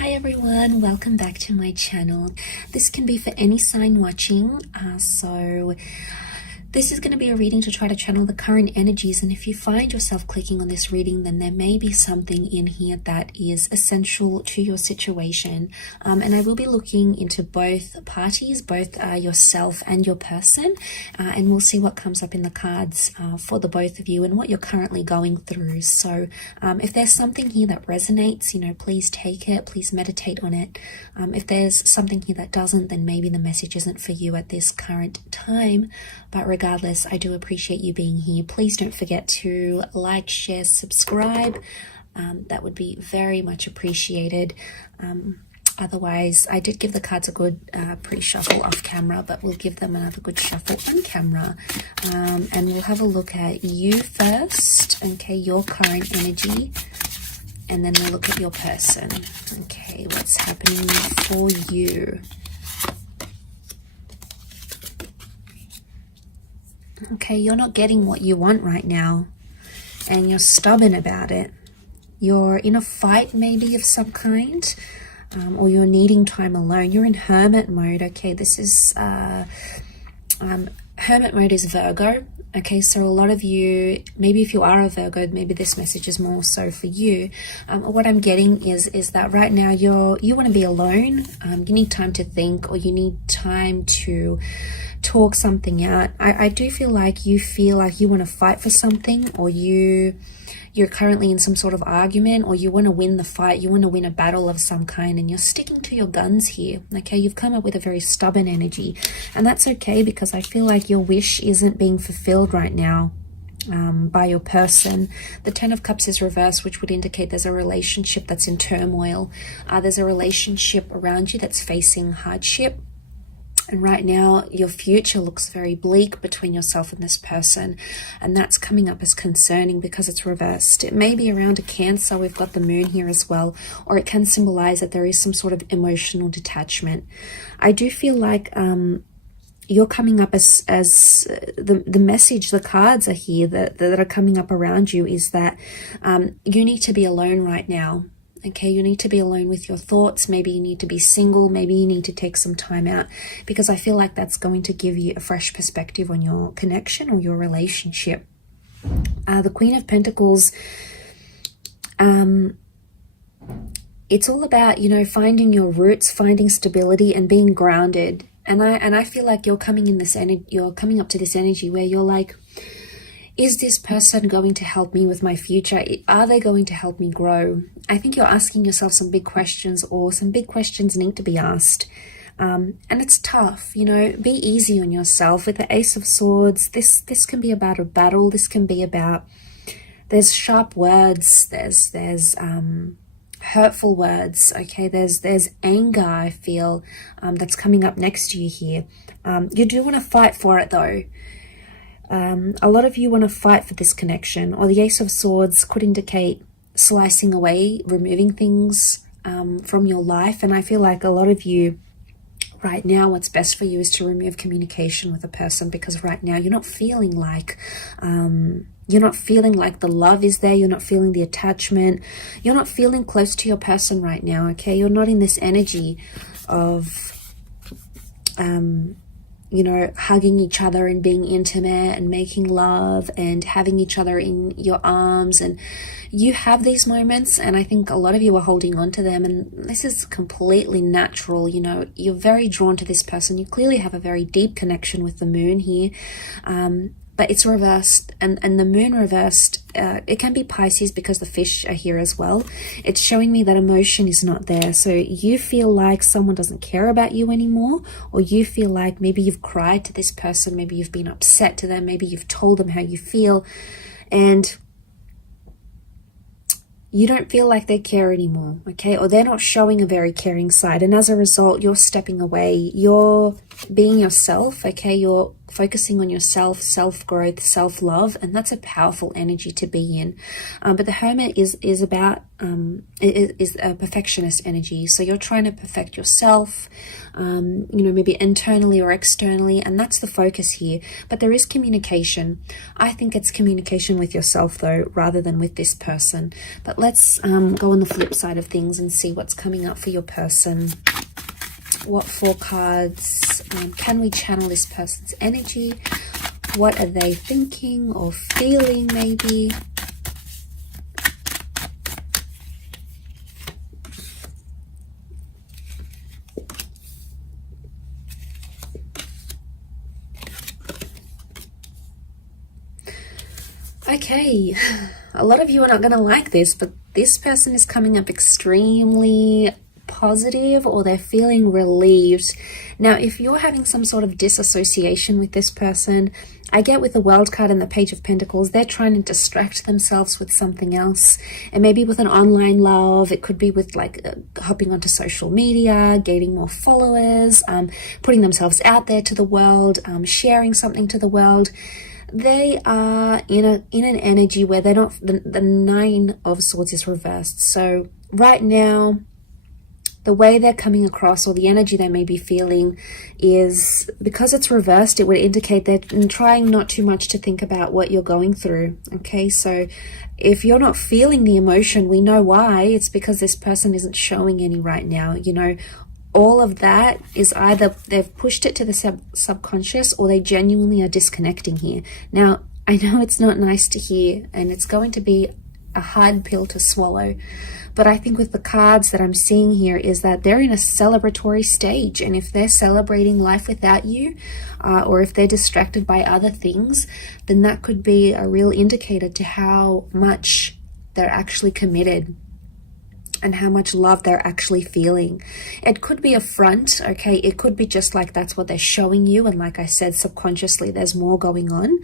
Hi everyone, welcome back to my channel. This can be for any sign watching, so this is going to be a reading to try to channel the current energies, and if you find yourself clicking on this reading, then there may be something in here that is essential to your situation. And I will be looking into both parties, both yourself and your person, and we'll see what comes up in the cards for the both of you and what you're currently going through. So if there's something here that resonates, please take it, please meditate on it. If there's something here that doesn't, then maybe the message isn't for you at this current time. But regardless, I do appreciate you being here. Please don't forget to like, share, subscribe. That would be very much appreciated. Otherwise, I did give the cards a good pre-shuffle off camera, but we'll give them another good shuffle on camera. And we'll have a look at you first, okay, your current energy. And then we'll look at your person. Okay, what's happening for you? Okay, you're not getting what you want right now, and you're stubborn about it. You're in a fight maybe of some kind, or you're needing time alone. You're in hermit mode, okay? This is, hermit mode is Virgo, okay? So a lot of you, maybe if you are a Virgo, maybe this message is more so for you. What I'm getting is that right now you want to be alone. You need time to think, or you need time to talk something out. I do feel like you want to fight for something, or you're currently in some sort of argument, or you want to win the fight, you want to win a battle of some kind, and you're sticking to your guns here, okay? You've come up with a very stubborn energy, and that's okay, because I feel like your wish isn't being fulfilled right now by your person. The Ten of Cups is reversed, which would indicate there's a relationship that's in turmoil. There's a relationship around you that's facing hardship. And right now, your future looks very bleak between yourself and this person. And that's coming up as concerning because it's reversed. It may be around a Cancer. We've got the moon here as well. Or it can symbolize that there is some sort of emotional detachment. I do feel like you're coming up as the message, the cards are here that are coming up around you is that you need to be alone right now. Okay, you need to be alone with your thoughts. Maybe you need to be single. Maybe you need to take some time out, because I feel like that's going to give you a fresh perspective on your connection or your relationship. The Queen of Pentacles, it's all about, finding your roots, finding stability and being grounded. And I feel like you're coming up to this energy where you're like, is this person going to help me with my future? Are they going to help me grow? I think you're asking yourself some big questions, or some big questions need to be asked. And it's tough, be easy on yourself. With the Ace of Swords, this can be about a battle. This can be about, there's sharp words, there's hurtful words, okay? There's anger, I feel, that's coming up next to you here. You do want to fight for it though. A lot of you want to fight for this connection, or the Ace of Swords could indicate slicing away, removing things from your life. And I feel like a lot of you right now, what's best for you is to remove communication with a person, because right now you're not feeling like the love is there. You're not feeling the attachment. You're not feeling close to your person right now, okay? You're not in this energy of hugging each other and being intimate and making love and having each other in your arms. And you have these moments, and I think a lot of you are holding on to them, and this is completely natural. You're very drawn to this person. You clearly have a very deep connection with the moon here. But it's reversed, and the moon reversed, it can be Pisces because the fish are here as well. It's showing me that emotion is not there. So you feel like someone doesn't care about you anymore, or you feel like maybe you've cried to this person, maybe you've been upset to them, maybe you've told them how you feel, and you don't feel like they care anymore, okay? Or they're not showing a very caring side, and as a result, you're stepping away. You're being yourself, okay? You're focusing on yourself, self-growth, self-love, and that's a powerful energy to be in. But the Hermit is about is a perfectionist energy. So you're trying to perfect yourself, maybe internally or externally, and that's the focus here. But there is communication. I think it's communication with yourself though, rather than with this person. But let's go on the flip side of things and see what's coming up for your person. What 4 cards can we channel this person's energy? What are they thinking or feeling maybe? Okay, a lot of you are not going to like this, but this person is coming up extremely positive, or they're feeling relieved. Now, if you're having some sort of disassociation with this person, I get with the World card and the Page of Pentacles, they're trying to distract themselves with something else. And maybe with an online love, it could be with like hopping onto social media, gaining more followers, putting themselves out there to the world, sharing something to the world. They are in an energy where they're not, the 9 of Swords is reversed. So right now, the way they're coming across, or the energy they may be feeling, is because it's reversed, it would indicate they're trying not too much to think about what you're going through. Okay, so if you're not feeling the emotion, we know why. It's because this person isn't showing any right now. All of that is either they've pushed it to the subconscious, or they genuinely are disconnecting here. Now, I know it's not nice to hear, and it's going to be a hard pill to swallow, but I think with the cards that I'm seeing here is that they're in a celebratory stage, and if they're celebrating life without you, or if they're distracted by other things, then that could be a real indicator to how much they're actually committed and how much love they're actually feeling. It could be a front, okay? It could be just like that's what they're showing you, and like I said, subconsciously there's more going on.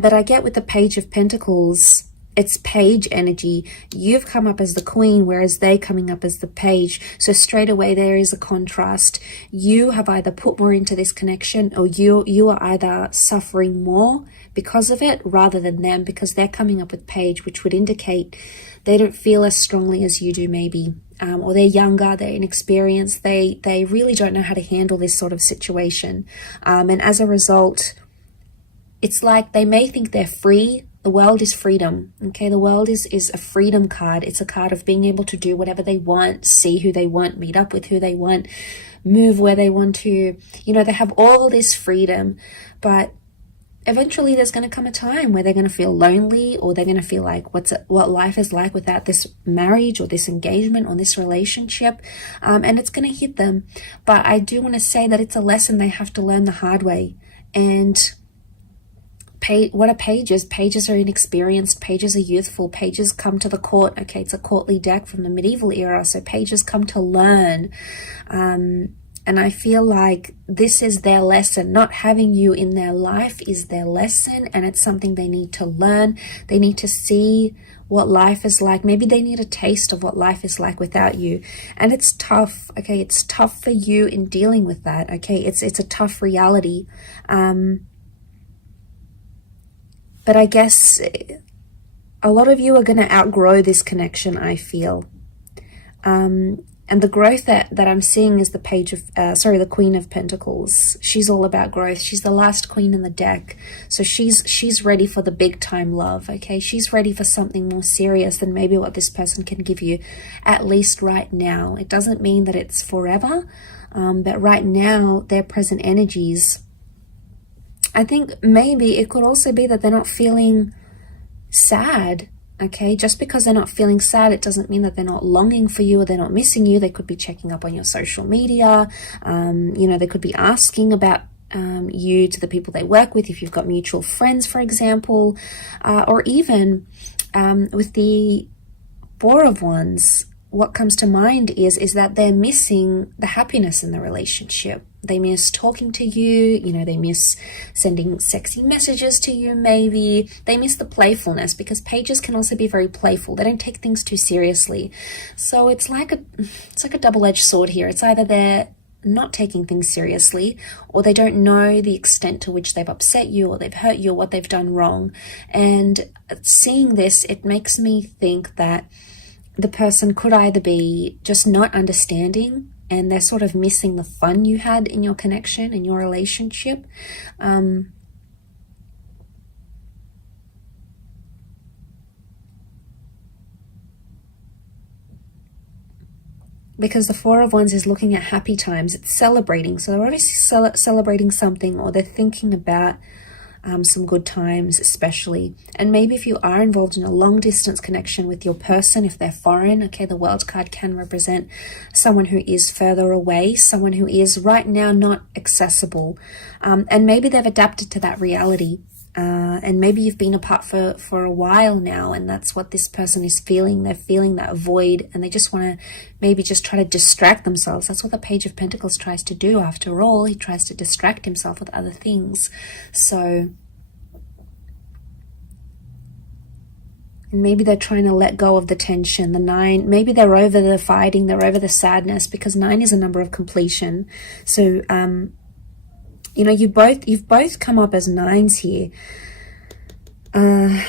But I get with the Page of Pentacles, it's page energy. You've come up as the queen, whereas they coming up as the page. So straight away there is a contrast. You have either put more into this connection, or you are either suffering more because of it rather than them, because they're coming up with page, which would indicate they don't feel as strongly as you do maybe. Or they're younger, they're inexperienced, they really don't know how to handle this sort of situation. And as a result, it's like they may think they're free. The world is freedom, okay? The world is a freedom card. It's a card of being able to do whatever they want, see who they want, meet up with who they want, move where they want to. They have all this freedom, but eventually there's going to come a time where they're going to feel lonely, or they're going to feel like what life is like without this marriage or this engagement or this relationship, and it's going to hit them. But I do want to say that it's a lesson they have to learn the hard way. And what are pages? Pages are inexperienced. Pages are youthful. Pages come to the court. Okay, it's a courtly deck from the medieval era. So pages come to learn. And I feel like this is their lesson. Not having you in their life is their lesson. And it's something they need to learn. They need to see what life is like. Maybe they need a taste of what life is like without you. And it's tough. Okay, it's tough for you in dealing with that. Okay, it's a tough reality. But I guess a lot of you are going to outgrow this connection, I feel. And the growth that I'm seeing is the Queen of Pentacles. She's all about growth. She's the last queen in the deck. So she's ready for the big time love, okay? She's ready for something more serious than maybe what this person can give you, at least right now. It doesn't mean that it's forever, but right now, their present energies, I think maybe it could also be that they're not feeling sad, okay? Just because they're not feeling sad, it doesn't mean that they're not longing for you or they're not missing you. They could be checking up on your social media. They could be asking about you to the people they work with, if you've got mutual friends, for example. Or even with the Four of Wands, what comes to mind is that they're missing the happiness in the relationship. They miss talking to you, they miss sending sexy messages to you maybe. They miss the playfulness, because pages can also be very playful. They don't take things too seriously. So it's like a double-edged sword here. It's either they're not taking things seriously, or they don't know the extent to which they've upset you or they've hurt you or what they've done wrong. And seeing this, it makes me think that the person could either be just not understanding and they're sort of missing the fun you had in your connection, in your relationship. Because the Four of Wands is looking at happy times. It's celebrating. So they're obviously celebrating something, or they're thinking about some good times especially. And maybe if you are involved in a long distance connection with your person, if they're foreign, okay, the World card can represent someone who is further away, someone who is right now not accessible. And maybe they've adapted to that reality. And maybe you've been apart for a while now, and that's what this person is feeling. They're feeling that void, and they just want to maybe just try to distract themselves. That's what the Page of Pentacles tries to do. After all, he tries to distract himself with other things. So maybe they're trying to let go of the tension. The 9, maybe they're over the fighting, they're over the sadness, because 9 is a number of completion. So you know, you've both come up as 9s here, and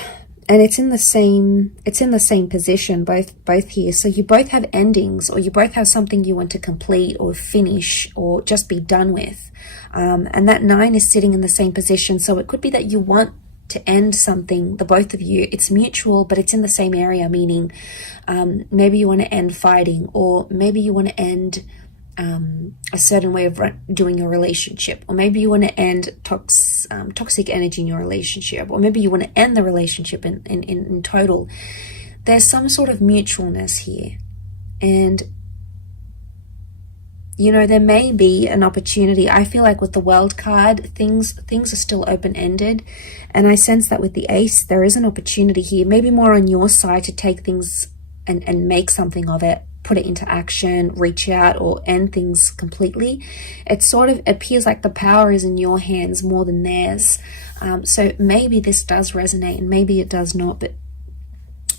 it's in the same position, both here. So you both have endings, or you both have something you want to complete or finish or just be done with, and that 9 is sitting in the same position. So it could be that you want to end something, the both of you. It's mutual, but it's in the same area, meaning maybe you want to end fighting, or maybe you want to end a certain way of doing your relationship, or maybe you want to end toxic energy in your relationship, or maybe you want to end the relationship in total. There's some sort of mutualness here, and you know, there may be an opportunity. I feel like with the World card, things are still open-ended, and I sense that with the Ace there is an opportunity here, maybe more on your side, to take things and make something of it, put it into action, reach out, or end things completely. It sort of appears like the power is in your hands more than theirs. So maybe this does resonate, and maybe it does not, but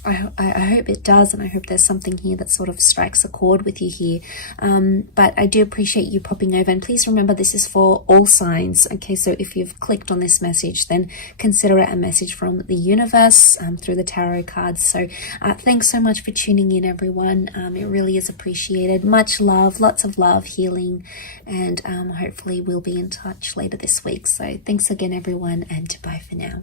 I hope it does, and I hope there's something here that sort of strikes a chord with you here. But I do appreciate you popping over, and please remember this is for all signs. Okay, so if you've clicked on this message, then consider it a message from the universe through the tarot cards. So thanks so much for tuning in, everyone. It really is appreciated. Much love, lots of love, healing, and hopefully we'll be in touch later this week. So thanks again, everyone, and bye for now.